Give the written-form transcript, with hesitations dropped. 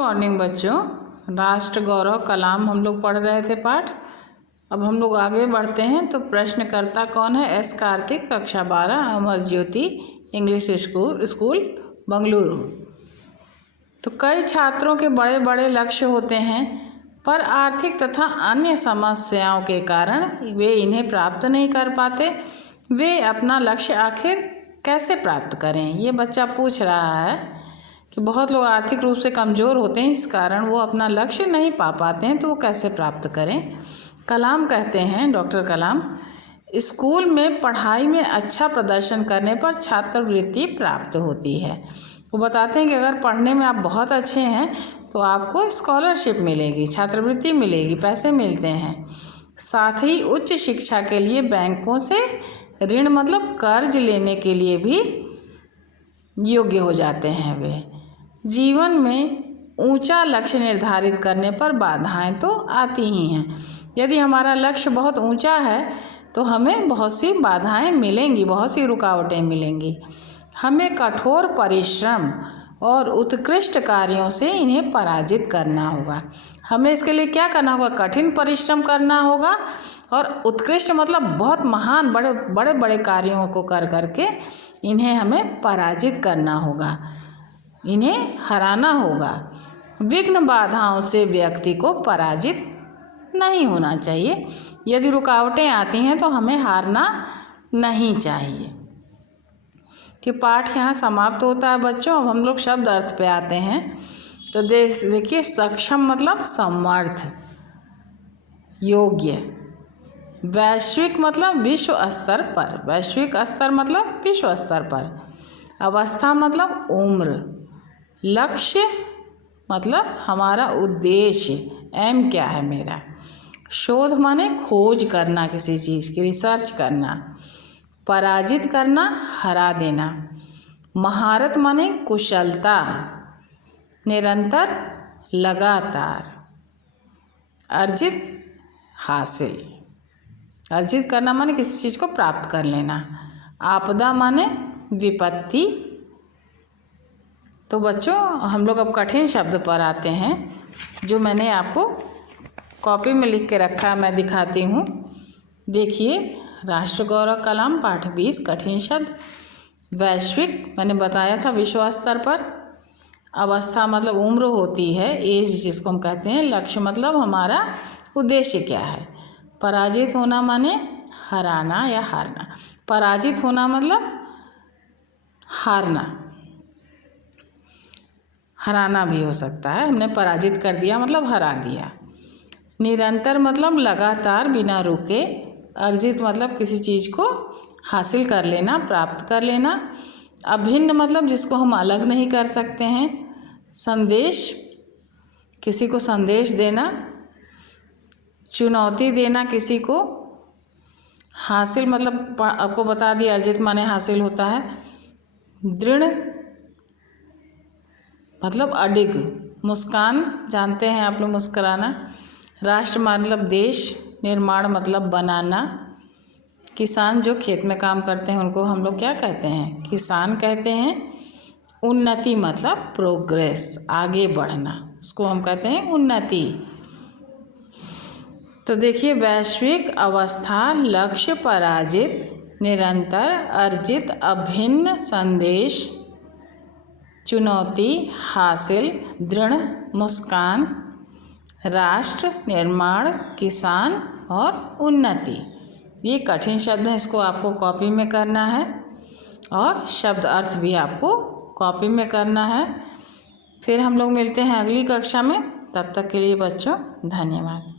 Morning बच्चों। राष्ट्र गौरव कलाम हम लोग पढ़ रहे थे पाठ। अब हम लोग आगे बढ़ते हैं। तो प्रश्नकर्ता कौन है? एस कार्तिक, कक्षा 12, अमर ज्योति इंग्लिश स्कूल बंगलुरु। तो कई छात्रों के बड़े बड़े लक्ष्य होते हैं, पर आर्थिक तथा अन्य समस्याओं के कारण वे इन्हें प्राप्त नहीं कर पाते। वे अपना लक्ष्य आखिर कैसे प्राप्त करें? ये बच्चा पूछ रहा है कि बहुत लोग आर्थिक रूप से कमज़ोर होते हैं, इस कारण वो अपना लक्ष्य नहीं पा पाते हैं, तो वो कैसे प्राप्त करें? कलाम कहते हैं, डॉक्टर कलाम, स्कूल में पढ़ाई में अच्छा प्रदर्शन करने पर छात्रवृत्ति प्राप्त होती है। वो बताते हैं कि अगर पढ़ने में आप बहुत अच्छे हैं तो आपको स्कॉलरशिप मिलेगी, छात्रवृत्ति मिलेगी, पैसे मिलते हैं। साथ ही उच्च शिक्षा के लिए बैंकों से ऋण मतलब कर्ज लेने के लिए भी योग्य हो जाते हैं वे। जीवन में ऊंचा लक्ष्य निर्धारित करने पर बाधाएं तो आती ही हैं। यदि हमारा लक्ष्य बहुत ऊंचा है तो हमें बहुत सी बाधाएं मिलेंगी, बहुत सी रुकावटें मिलेंगी। हमें कठोर परिश्रम और उत्कृष्ट कार्यों से इन्हें पराजित करना होगा। हमें इसके लिए क्या करना होगा? कठिन परिश्रम करना होगा और उत्कृष्ट मतलब बहुत महान बड़े बड़े कार्यों को कर करके इन्हें हमें पराजित करना होगा, इन्हें हराना होगा। विघ्न बाधाओं से व्यक्ति को पराजित नहीं होना चाहिए। यदि रुकावटें आती हैं तो हमें हारना नहीं चाहिए। कि पाठ यहाँ समाप्त होता है बच्चों। अब हम लोग शब्द अर्थ पे आते हैं। तो देखिए, सक्षम मतलब समर्थ, योग्य। वैश्विक मतलब विश्व स्तर पर, वैश्विक स्तर मतलब विश्व स्तर पर। अवस्था मतलब उम्र। लक्ष्य मतलब हमारा उद्देश्य, एम क्या है मेरा। शोध माने खोज करना, किसी चीज़ की रिसर्च करना। पराजित करना, हरा देना। महारत माने कुशलता, निरंतर, लगातार। अर्जित, हासिल। अर्जित करना माने किसी चीज़ को प्राप्त कर लेना। आपदा माने विपत्ति। तो बच्चों, हम लोग अब कठिन शब्द पर आते हैं, जो मैंने आपको कॉपी में लिख के रखा, मैं दिखाती हूँ। देखिए, राष्ट्र गौरव कलाम पाठ 20 कठिन शब्द। वैश्विक मैंने बताया था, विश्व स्तर पर। अवस्था मतलब उम्र होती है, एज जिसको हम कहते हैं। लक्ष्य मतलब हमारा उद्देश्य क्या है। पराजित होना माने हराना या हारना। पराजित होना मतलब हारना, हराना भी हो सकता है। हमने पराजित कर दिया मतलब हरा दिया। निरंतर मतलब लगातार, बिना रुके। अर्जित मतलब किसी चीज़ को हासिल कर लेना, प्राप्त कर लेना। अभिन्न मतलब जिसको हम अलग नहीं कर सकते हैं। संदेश, किसी को संदेश देना। चुनौती देना किसी को। हासिल मतलब आपको बता दिया, अर्जित माने हासिल होता है। दृढ़ मतलब अडिग। मुस्कान जानते हैं आप लोग, मुस्कुराना। राष्ट्र मतलब देश। निर्माण मतलब बनाना। किसान जो खेत में काम करते हैं उनको हम लोग क्या कहते हैं? किसान कहते हैं। उन्नति मतलब प्रोग्रेस, आगे बढ़ना, उसको हम कहते हैं उन्नति। तो देखिए, वैश्विक, अवस्था, लक्ष्य, पराजित, निरंतर, अर्जित, अभिन्न, संदेश, चुनौती, हासिल, दृढ़, मुस्कान, राष्ट्र, निर्माण, किसान और उन्नति। ये कठिन शब्द हैं, इसको आपको कॉपी में करना है और शब्द अर्थ भी आपको कॉपी में करना है। फिर हम लोग मिलते हैं अगली कक्षा में। तब तक के लिए बच्चों धन्यवाद।